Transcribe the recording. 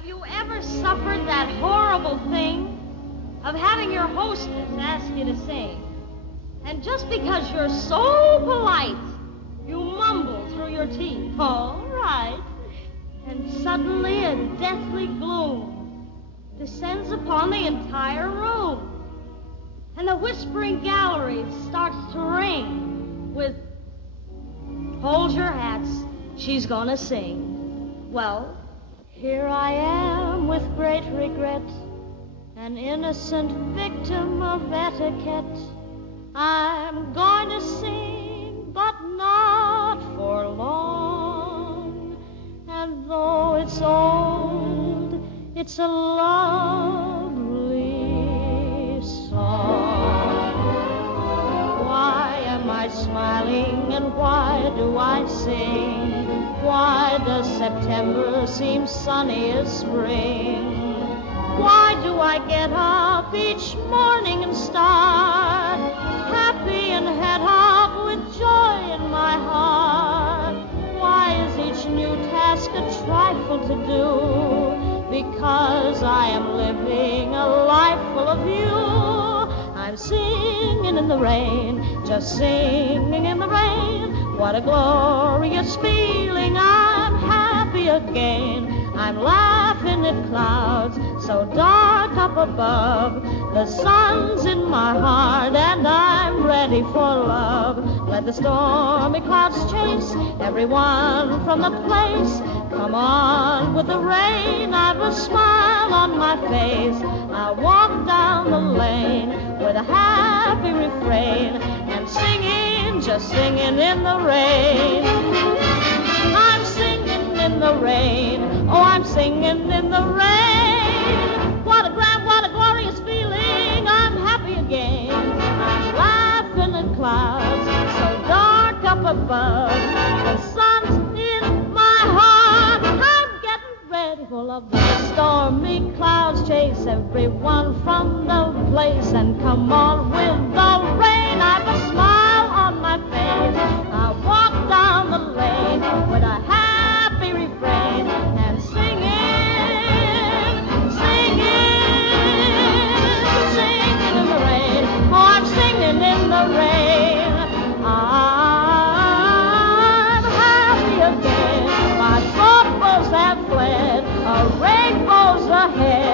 Have you ever suffered that horrible thing of having your hostess ask you to sing? And just because you're so polite, you mumble through your teeth, all right. And suddenly a deathly gloom descends upon the entire room. And the whispering gallery starts to ring with, hold your hats, she's gonna sing. Well, here I am with great regret, an innocent victim of etiquette. I'm going to sing, but not for long. And though it's old, it's a lovely song. Why am I smiling and why do I sing? Why does September seem sunny as spring? Why do I get up each morning and start happy and head up with joy in my heart? Why is each new task a trifle to do? Because I am living a life full of you. I'm singing in the rain, just singing in the rain. What a glorious feeling, I'm happy again. I'm laughing at clouds so dark up above. The sun's in my heart and I'm ready for love. Let the stormy clouds chase everyone from the place. Come on with the rain, I've a smile on my face. I walk down the lane with a happy refrain and singing, just singing in the rain. I'm singing in the rain, oh, I'm singing in the rain. What a grand, what a glorious feeling, I'm happy again. I'm laughing at clouds so dark up above. The sun's in my heart, I'm getting ready for love. The stormy clouds chase everyone from the place. And come on with the rain, I've a smile on my face. I walk down the lane with a happy refrain and singing, singing in the rain. Oh, I'm singing in the rain. I'm happy again. My troubles have fled, a rainbow's ahead.